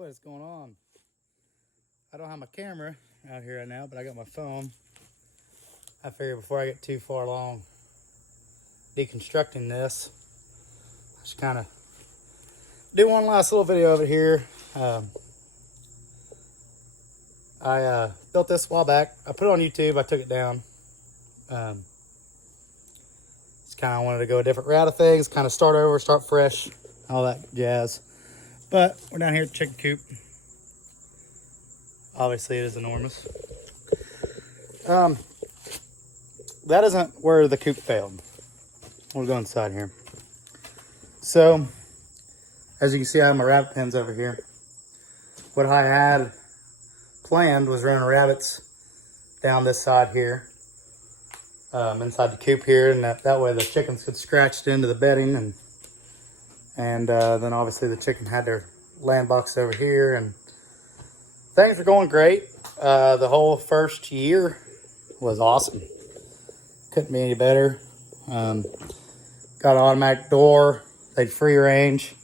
What is going on? I don't have my camera out here right now, but I got my phone. I figure before I get too far along deconstructing this, I should kind of do one last little video of it here. I built this a while back. I put it on YouTube. I took it down. Just kind of wanted to go a different route of things, kind of start over, start fresh, all that jazz. But we're down here at the chicken coop. Obviously, it is enormous. That isn't where the coop failed. We'll go inside here. So, as you can see, I have my rabbit pens over here. What I had planned was running rabbits down this side here, inside the coop here, and that way the chickens could scratch into the bedding, and then obviously the chicken had their land box over here, and things were going great. The whole first year was awesome. Couldn't be any better. Got an automatic door. They'd free range.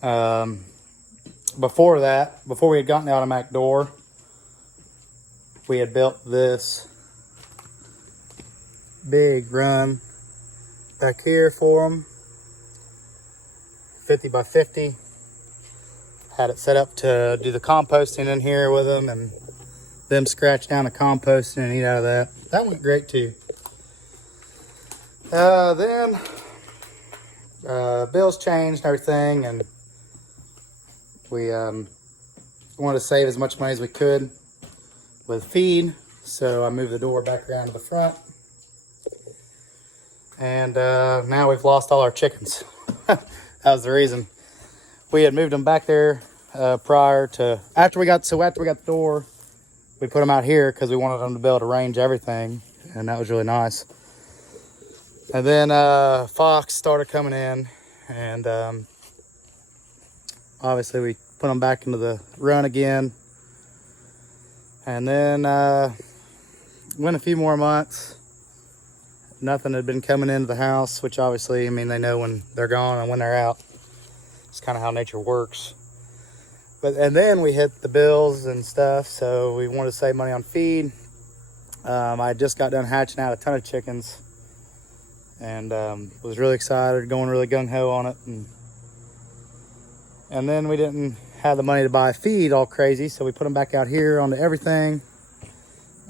Before that, before we had gotten the automatic door, we had built this big run back here for them. 50 by 50. Had it set up to do the composting in here with them, and them scratch down the composting and eat out of that. That went great too. Then bills changed and everything, and we wanted to save as much money as we could with feed, so I moved the door back around to the front, and now we've lost all our chickens. That was the reason. We had moved them back there after we got the door, we put them out here because we wanted them to be able to range everything, and that was really nice. And then Fox started coming in, and obviously we put them back into the run again. And then went a few more months. Nothing had been coming into the house, which obviously, I mean, they know when they're gone and when they're out. It's kind of how nature works. And then we hit the bills and stuff, so we wanted to save money on feed. I just got done hatching out a ton of chickens, and was really excited, going really gung-ho on it. And then we didn't have the money to buy feed all crazy, so we put them back out here onto everything.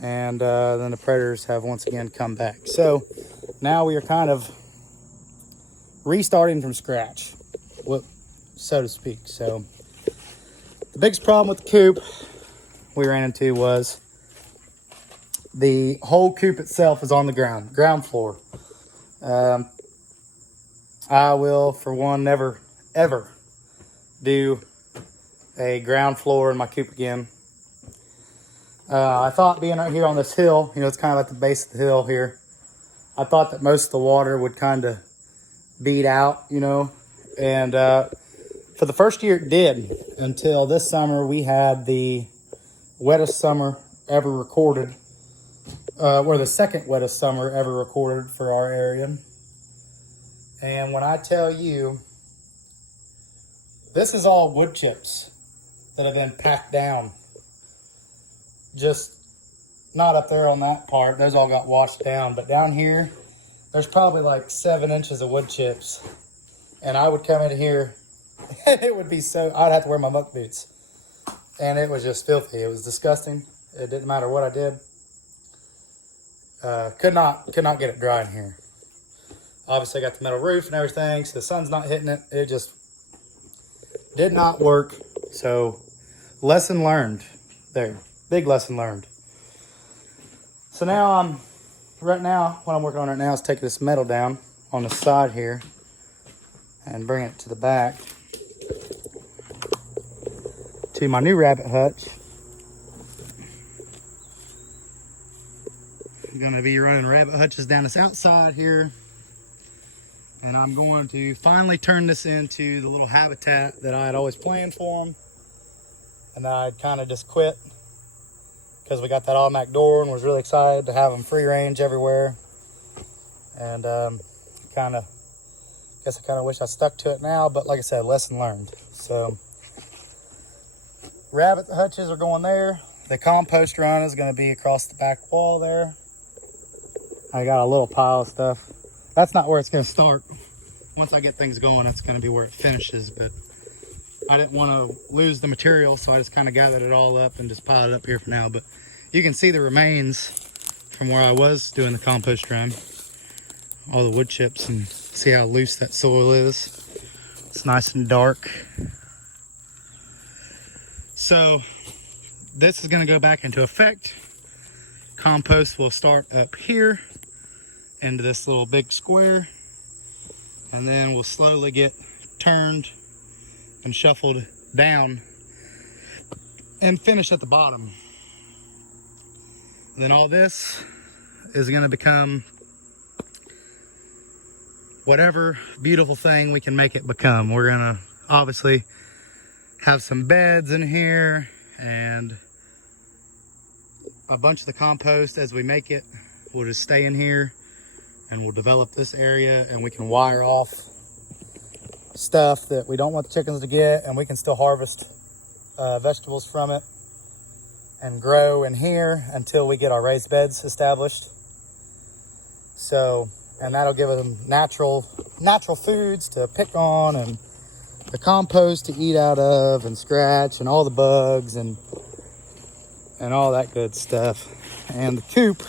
And then the predators have once again come back. So now we are kind of restarting from scratch, so to speak. So the biggest problem with the coop we ran into was the whole coop itself is on the ground floor. I will, for one, never, ever do a ground floor in my coop again. I thought being out here on this hill, it's kind of at the base of the hill here, I thought that most of the water would kind of bead out, and for the first year it did, until this summer we had the wettest summer ever recorded, or the second wettest summer ever recorded for our area. And when I tell you, this is all wood chips that have been packed down. Just not up there on that part. Those all got washed down. But down here, there's probably like 7 inches of wood chips. And I would come in here, and it would be I'd have to wear my muck boots. And it was just filthy. It was disgusting. It didn't matter what I did. Could not get it dry in here. Obviously, I got the metal roof and everything, so the sun's not hitting it. It just did not work. So, lesson learned there. Big lesson learned. So now what I'm working on right now is taking this metal down on the side here and bring it to the back to my new rabbit hutch. I'm going to be running rabbit hutches down this outside here, and I'm going to finally turn this into the little habitat that I had always planned for them, and I'd kind of just quit because we got that automatic door and was really excited to have them free range everywhere. And I kind of wish I stuck to it now, but like I said, lesson learned. So rabbit hutches are going there. The compost run is going to be across the back wall there. I got a little pile of stuff. That's not where it's going to start. Once I get things going, that's going to be where it finishes. But I didn't want to lose the material, so I just kind of gathered it all up and just piled it up here for now. But you can see the remains from where I was doing the compost run. All the wood chips, and see how loose that soil is. It's nice and dark. So this is going to go back into effect. Compost will start up here into this little big square, and then we'll slowly get turned and shuffled down and finish at the bottom. And then all this is going to become whatever beautiful thing we can make it become. We're going to obviously have some beds in here, and a bunch of the compost as we make it will just stay in here, and we'll develop this area, and we can wire off stuff that we don't want the chickens to get, and we can still harvest vegetables from it and grow in here until we get our raised beds established. So, and that'll give them natural foods to pick on, and the compost to eat out of and scratch, and all the bugs and all that good stuff. And the coop,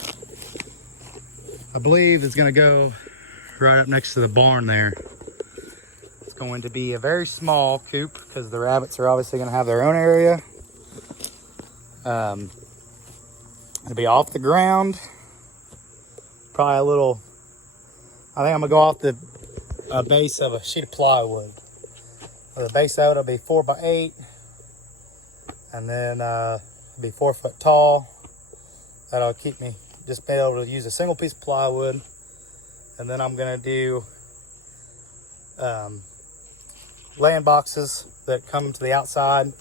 I believe, is going to go right up next to the barn there. It's going to be a very small coop because the rabbits are obviously going to have their own area. It'll be off the ground, probably a little, I think I'm gonna go off the base of a sheet of plywood. The base of it will be 4x8, and then it'll be 4 foot tall. That'll keep me just being able to use a single piece of plywood. And then I'm gonna do land boxes that come to the outside.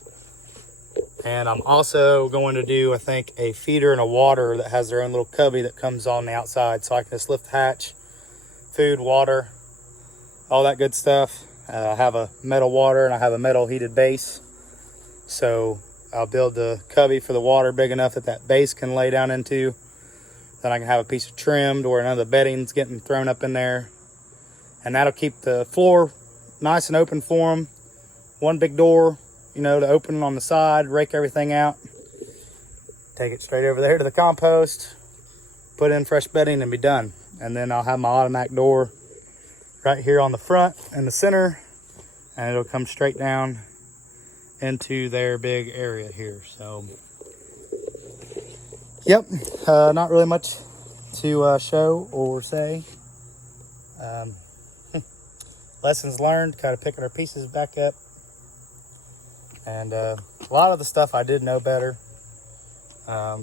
And I'm also going to do, I think, a feeder and a water that has their own little cubby that comes on the outside, so I can just lift the hatch, food, water, all that good stuff. I have a metal water and I have a metal heated base. So I'll build the cubby for the water big enough that that base can lay down into. Then I can have a piece of trimmed where none of the bedding's getting thrown up in there. And that'll keep the floor nice and open for them. One big door, you know, to open on the side, rake everything out. Take it straight over there to the compost, put in fresh bedding, and be done. And then I'll have my automatic door right here on the front and the center, and it'll come straight down into their big area here. So, yep, not really much to show or say. Lessons learned, kind of picking our pieces back up. And a lot of the stuff I did know better. I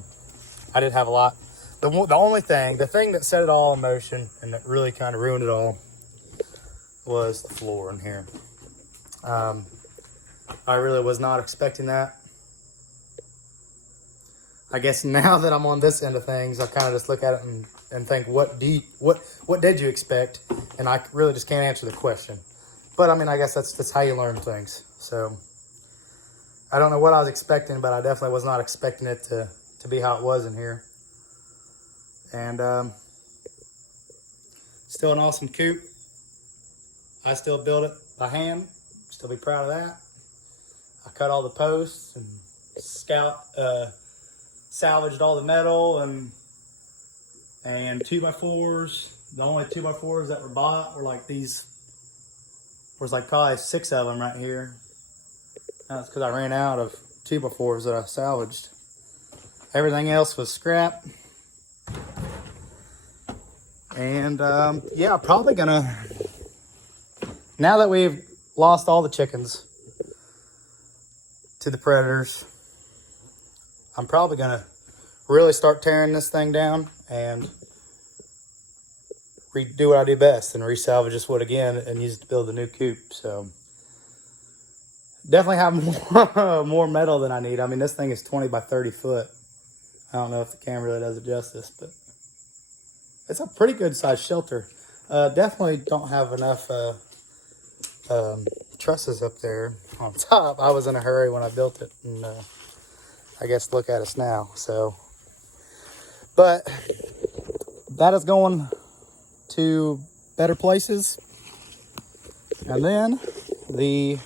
did have a lot. The thing that set it all in motion and that really kind of ruined it all was the floor in here. I really was not expecting that. I guess now that I'm on this end of things, I kind of just look at it and think, what did you expect? And I really just can't answer the question. But I mean, I guess that's how you learn things. So I don't know what I was expecting, but I definitely was not expecting it to be how it was in here. And still an awesome coop. I still built it by hand. Still be proud of that. I cut all the posts and salvaged all the metal and 2x4s. The only 2x4s that were bought were like these. There's like probably 6 of them right here. That's because I ran out of 2x4s that I salvaged. Everything else was scrap. And yeah, probably gonna, now that we've lost all the chickens to the predators, I'm probably gonna really start tearing this thing down and do what I do best and resalvage this wood again and use it to build a new coop. So definitely have more metal than I need. I mean, this thing is 20 by 30 foot. I don't know if the camera really does it justice, but it's a pretty good sized shelter. Definitely don't have enough trusses up there on top. I was in a hurry when I built it, and I guess look at us now. So, but that is going to better places. And then the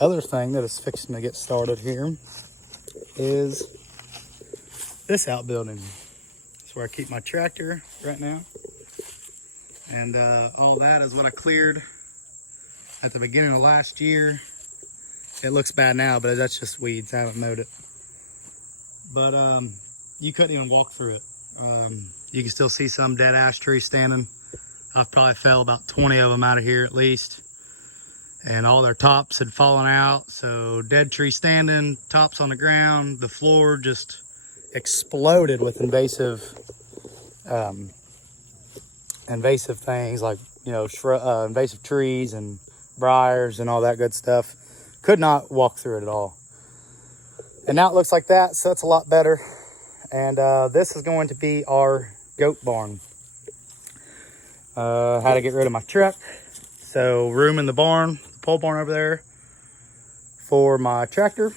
other thing that is fixing to get started here is this outbuilding. It's where I keep my tractor right now. And all that is what I cleared at the beginning of last year. It looks bad now, but that's just weeds. I haven't mowed it. But you couldn't even walk through it. You can still see some dead ash trees standing. I've probably fell about 20 of them out of here at least. And all their tops had fallen out. So dead tree standing, tops on the ground. The floor just exploded with invasive things like, you know, invasive trees and briars and all that good stuff. Could not walk through it at all. And now it looks like that, so it's a lot better. And this is going to be our goat barn. Had to get rid of my truck, so room in the barn, the pole barn over there for my tractor.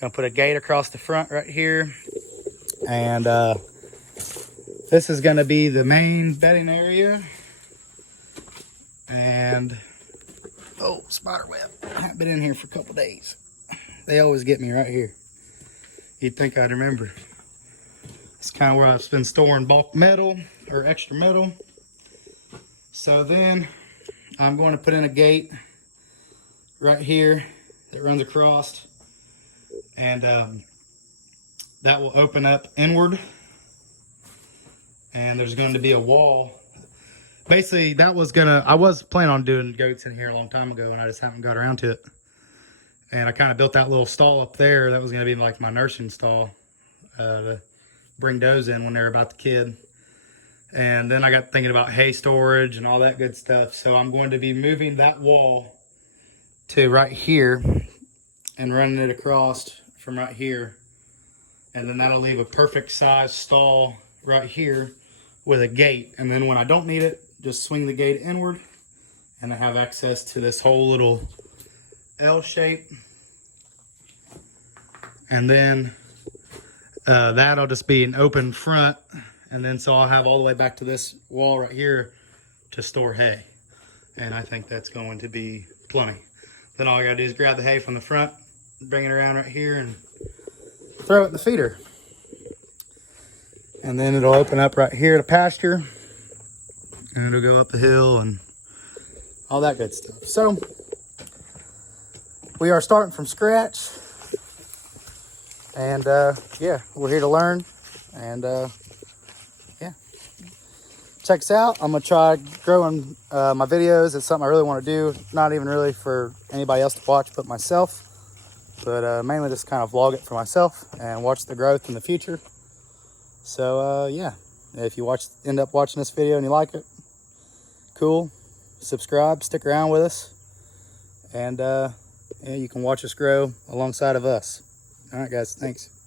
Gonna put a gate across the front right here, and this is gonna be the main bedding area. And oh, spider web! I haven't been in here for a couple days. They always get me right here. You'd think I'd remember. It's kind of where I've been storing bulk metal or extra metal. So then I'm going to put in a gate right here that runs across, and that will open up inward, and there's going to be a wall. Basically, I was planning on doing goats in here a long time ago, and I just haven't got around to it. And I kind of built that little stall up there. That was going to be like my nursing stall to bring those in when they're about the kid. And then I got thinking about hay storage and all that good stuff. So I'm going to be moving that wall to right here and running it across from right here. And then that'll leave a perfect size stall right here with a gate. And then when I don't need it, just swing the gate inward and I have access to this whole little L shape. And then that'll just be an open front. And then so I'll have all the way back to this wall right here to store hay. And I think that's going to be plenty. Then all I gotta do is grab the hay from the front, bring it around right here and throw it in the feeder. And then it'll open up right here to pasture. And it'll go up the hill and all that good stuff. So we are starting from scratch. And yeah, we're here to learn. And yeah, check us out. I'm gonna try growing my videos. It's something I really want to do, not even really for anybody else to watch but myself, but mainly just kind of vlog it for myself and watch the growth in the future. So yeah, if you end up watching this video and you like it, cool, subscribe, stick around with us, and yeah, you can watch us grow alongside of us. All right guys, thanks.